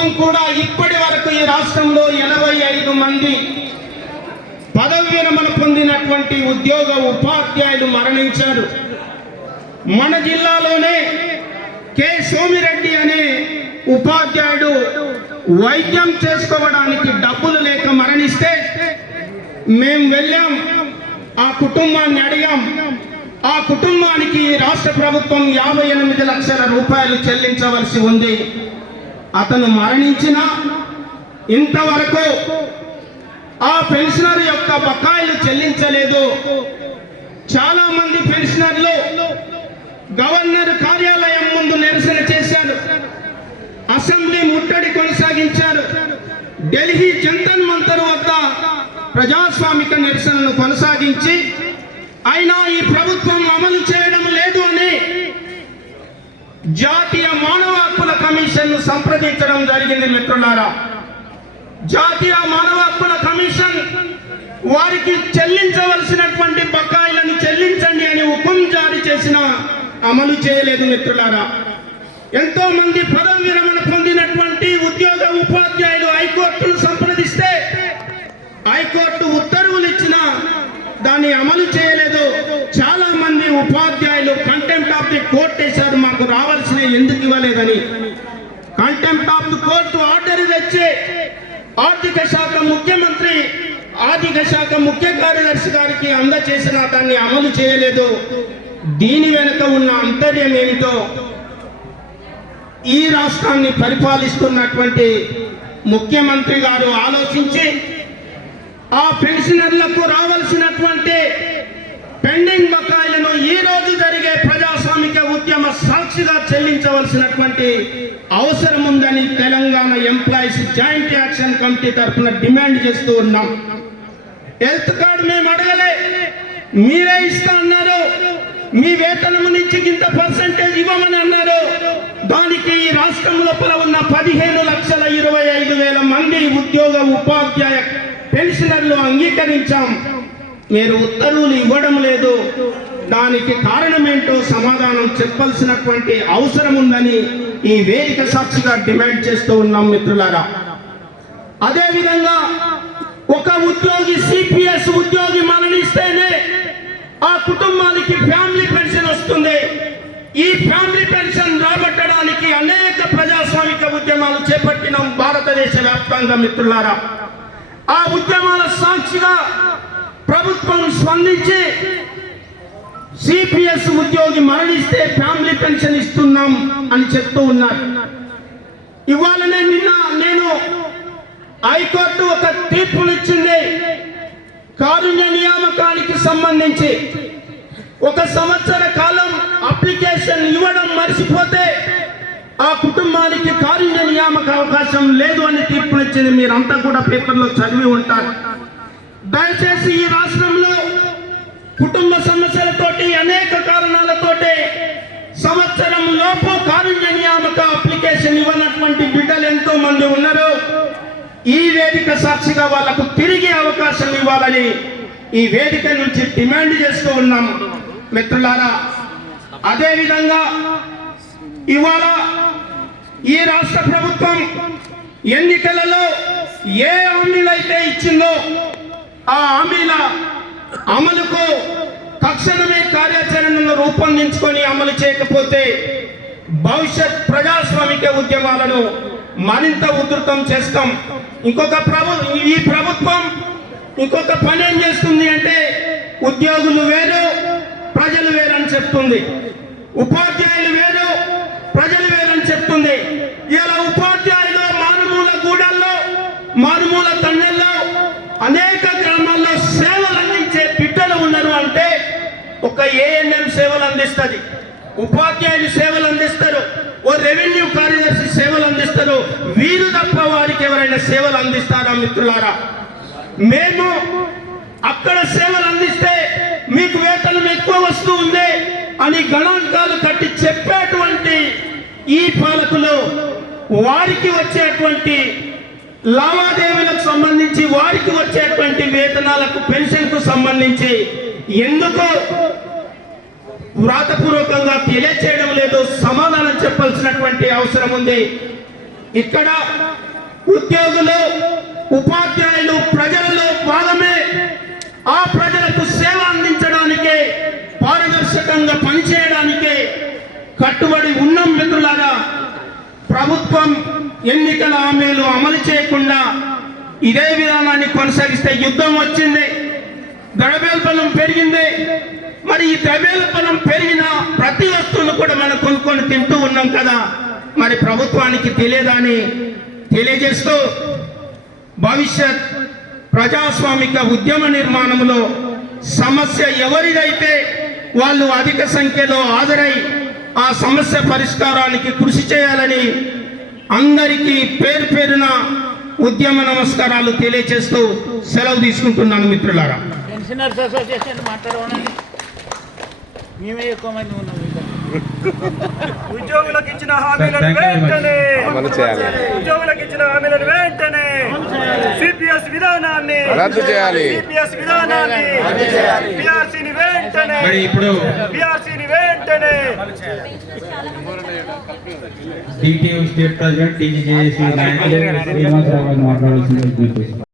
ప్రభుత్వం కూడా ఇప్పటి వరకు ఈ రాష్ట్రంలో 85 మంది పదవి విరమణ పొందినటువంటి ఉద్యోగ ఉపాధ్యాయులు మరణించారు. మన జిల్లాలోనే కె సోమిరెడ్డి అనే ఉపాధ్యాయుడు వైద్యం చేసుకోవడానికి డబ్బులు లేక మరణిస్తే మేము వెళ్ళాం, ఆ కుటుంబాన్ని అడిగాం. ఆ కుటుంబానికి రాష్ట్ర ప్రభుత్వం 58 లక్షల రూపాయలు చెల్లించవలసి ఉంది. అతను మరణించిన ఇంతవరకు ఆ పెన్షనర్ యొక్క బకాయిలు చెల్లించలేదు. చాలా మంది పెన్షనర్లు గవర్నర్ కార్యాలయం ముందు నిరసన చేశారు, అసెంబ్లీ ముట్టడి కొనసాగించారు, ఢిల్లీ జంతర్ మంతర్ వద్ద ప్రజాస్వామిక నిరసనను కొనసాగించి అయినా ఈ ప్రభుత్వం అమలు చేయడం లేదు అని జాతీయ మానవ హక్కుల కమిషన్ సంప్రదించడం జరిగింది. మిత్రులారా, జాతీయ మానవ హక్కుల కమిషన్ వారికి చెల్లించవలసినటువంటి బకాయిలను చెల్లించండి అని హుకుం జారీ చేసినా అమలు చేయలేదు. మిత్రులారా, ఎంతో మంది పదవి విరమణ పొందినటువంటి ఉద్యోగ ఉపాధ్యాయులు హైకోర్టును సంప్రదిస్తే హైకోర్టు ఉత్తర్వులు ఇచ్చినా దాన్ని అమలు చేయలేదు. చాలా మంది ఉపాధ్యాయులు కంటెంప్ట్ ఆఫ్ ది కోర్ట్ వేశారు, మాకు రావాల్సిన ఎందుకు ఇవ్వలేదని. Contempt of the court order తెచ్చి ఆర్థిక శాఖ ముఖ్యమంత్రి, ఆర్థిక శాఖ ముఖ్య కార్యదర్శి గారికి అందజేసిన దాన్ని అమలు చేయలేదు. దీని వెనుక ఉన్న అంతర్యం ఏమిటో ఈ రాష్ట్రాన్ని పరిపాలిస్తున్నటువంటి ముఖ్యమంత్రి గారు ఆలోచించి ఆ పెన్షనర్లకు రావాల్సినటువంటి పెండింగ్ బకాయిలను ఈ రోజు జరిగే ప్రజాస్వామిక ఉద్యమ సాక్షిగా చెల్లించవలసినటువంటి అవసరం ఉందని Telangana employees joint action committee తరఫున డిమాండ్ చేస్తూ ఉన్నాం. హెల్త్ కార్డు మేము అడగలే, మీరే ఇస్తా అన్నారు. మీ వేతనం నుంచి ఇంత పర్సెంటేజ్ ఇవ్వమని అన్నారు. దానికి ఈ రాష్ట్రం లోపల ఉన్న 15,25,000 మంది ఉద్యోగ ఉపాధ్యాయ పెన్షనర్లు అంగీకరించాం. మీరు ఉత్తర్వులు ఇవ్వడం లేదు, దానికి కారణమేంటో సమాధానం చెప్పాల్సినటువంటి అవసరం ఉందని ఈ వేదిక సాక్షిగా డిమాండ్ చేస్తూ ఉన్నాం. మిత్రులారా, అదేవిధంగా ఒక ఉద్యోగి సిపిఎస్ ఉద్యోగి మరణిస్తేనే ఆ కుటుంబానికి ఫ్యామిలీ పెన్షన్ వస్తుంది. ఈ ఫ్యామిలీ పెన్షన్ రాబట్టడానికి అనేక ప్రజాస్వామిక ఉద్యమాలు చేపట్టినాం భారతదేశ వ్యాప్తంగా. మిత్రులారా, ఆ ఉద్యమాల సాక్షిగా ప్రభుత్వం స్పందించి సిపిఎస్ ఉద్యోగి మరణిస్తే ఫ్యామిలీ పెన్షన్ ఇస్తున్నాం అని చెప్తూ ఉన్నారు. ఇవాళనే నిన్న నేను హైకోర్టు ఒక తీర్పునిచ్చింది. కారుణ్య నియామకానికి సంబంధించి 1 సంవత్సర కాలం అప్లికేషన్ ఇవ్వడం మర్చిపోతే ఆ కుటుంబానికి కారుణ్య నియామక అవకాశం లేదు అని తీర్పునిచ్చింది. మీరంతా కూడా పేపర్లో చదివి ఉంటారు. దయచేసి ఈ రాష్ట్రంలో కుటుంబ సమస్యలతోటి అనేక కారణాలతోటి సంవత్సరం లోపు కారుణ్య నియామక అప్లికేషన్ ఇవ్వనటువంటి బిడ్డలు ఎంతో మంది ఉన్నారు. ఈ వేదిక సాక్షిగా వాళ్లకు తిరిగి అవకాశం ఇవ్వాలని ఈ వేదిక నుంచి డిమాండ్ చేస్తూ ఉన్నాం. మిత్రులారా, అదేవిధంగా ఇవాళ ఈ రాష్ట్ర ప్రభుత్వం ఎన్నికలలో ఏ హామీలైతే ఇచ్చిందో ఆ హామీల అమలుకు తక్షణమే కార్యాచరణను రూపొందించుకొని అమలు చేయకపోతే భవిష్యత్ ప్రజాస్వామిక ఉద్యమాలను మరింత ఉధృతం చేస్తాం. ఈ ప్రభుత్వం ఇంకొక పని ఏం చేస్తుంది అంటే ఉద్యోగులు వేరు ప్రజలు వేరు అని చెప్తుంది, ఉపాధ్యాయులు వేరు ప్రజలు వేరని చెప్తుంది. ఇలా ఉపాధ్యాయులు మారుమూల గూడల్లో, మారుమూల తండ్రుల్లో, అనేక గ్రామాల్లో సేవలు అందించే బిడ్డలు ఉన్నారు అంటే ఒక ఏఎన్ఎం సేవలు అందిస్తుంది, ఉపాధ్యాయులు సేవలు అందిస్తారు, ఓ రెవెన్యూ కార్యదర్శి సేవలు అందిస్తారు. వీరు తప్ప వారికి ఎవరైనా సేవలు అందిస్తారా? మిత్రులారా, మేము అక్కడ సేవలు అందిస్తే మీకు వేతనం ఎక్కువ వస్తూ ఉంది అని గణాంకాలు కట్టి చెప్పేటువంటి ఈ పాలకులు వారికి వచ్చేటువంటి లావాదేవీలకు సంబంధించి, వారికి వచ్చేటువంటి వేతనాలకు, పెన్షన్కు సంబంధించి ఎందుకు వ్రాతపూర్వకంగా తెలియచేయడం లేదు? సమాధానం చెప్పాల్సినటువంటి అవసరం ఉంది. ఇక్కడ ఉద్యోగులు ఉపాధ్యాయులు ప్రజలలో భాగమే. ఆ ప్రజలకు సేవ అందించడానికే, పారదర్శకంగా పనిచేయడానికే కట్టుబడి ఉన్నాం మిత్రులారా. ప్రభుత్వం ఎన్నికల హామీలు అమలు చేయకుండా ఇదే విధానాన్ని కొనసాగిస్తే యుద్ధం వచ్చింది, ద్రవ్యోల్బణం పెరిగింది. మరి ఈ ద్రవ్యోల్బణం పెరిగిన ప్రతి వస్తువును కూడా మనం కొనుక్కొని తింటూ ఉన్నాం కదా, మరి ప్రభుత్వానికి తెలియదని తెలియజేస్తూ భవిష్యత్ ప్రజాస్వామిక ఉద్యమ నిర్మాణంలో సమస్య ఎవరిదైతే వాళ్ళు అధిక సంఖ్యలో హాజరై ఆ సమస్య పరిష్కారానికి కృషి చేయాలని అందరికీ పేరు పేరున ఉద్యమ నమస్కారాలు తెలియజేస్తూ సెలవు తీసుకుంటున్నాను మిత్రులారా. పెన్షనర్స్ అసోసియేషన్ మాట్లాడమనండి. మేమే ఎక్కువ మంది ఉన్నాం. ఉద్యోగులకు ఇచ్చిన హామీలను వెంటనే ఉద్యోగులకు ఇచ్చిన హామీలను వెంటనే సిపిఎస్ విధానాన్ని రద్దు చేయాలి. సిపిఎస్ విధానాన్ని పిఆర్సీని వెంటనే ఇప్పుడు పిఆర్సీని వెంటనే DTU స్టేట్ ప్రెసిడెంట్ TGJC నాయకులు శ్రీనివాసరావు గారు మాట్లాడాల్సింది.